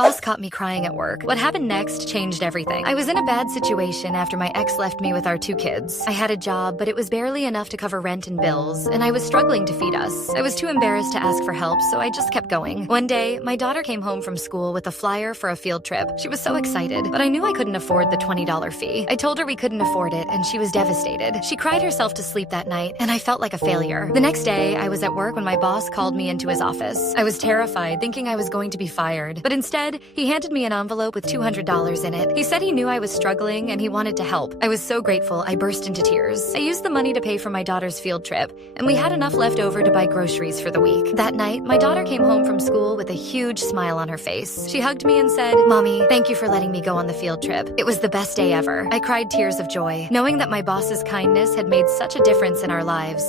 Boss caught me crying at work. What happened next changed everything. I was in a bad situation after my ex left me with our 2 kids. I had a job, but it was barely enough to cover rent and bills, and I was struggling to feed us. I was too embarrassed to ask for help, so I just kept going. One day, my daughter came home from school with a flyer for a field trip. She was so excited, but I knew I couldn't afford the $20 fee. I told her we couldn't afford it, and she was devastated. She cried herself to sleep that night, and I felt like a failure. The next day, I was at work when my boss called me into his office. I was terrified, thinking I was going to be fired. But instead, he handed me an envelope with $200 in it. He said he knew I was struggling and he wanted to help. I was so grateful, I burst into tears. I used the money to pay for my daughter's field trip, and we had enough left over to buy groceries for the week. That night, my daughter came home from school with a huge smile on her face. She hugged me and said, "Mommy, thank you for letting me go on the field trip. It was the best day ever." I cried tears of joy, knowing that my boss's kindness had made such a difference in our lives.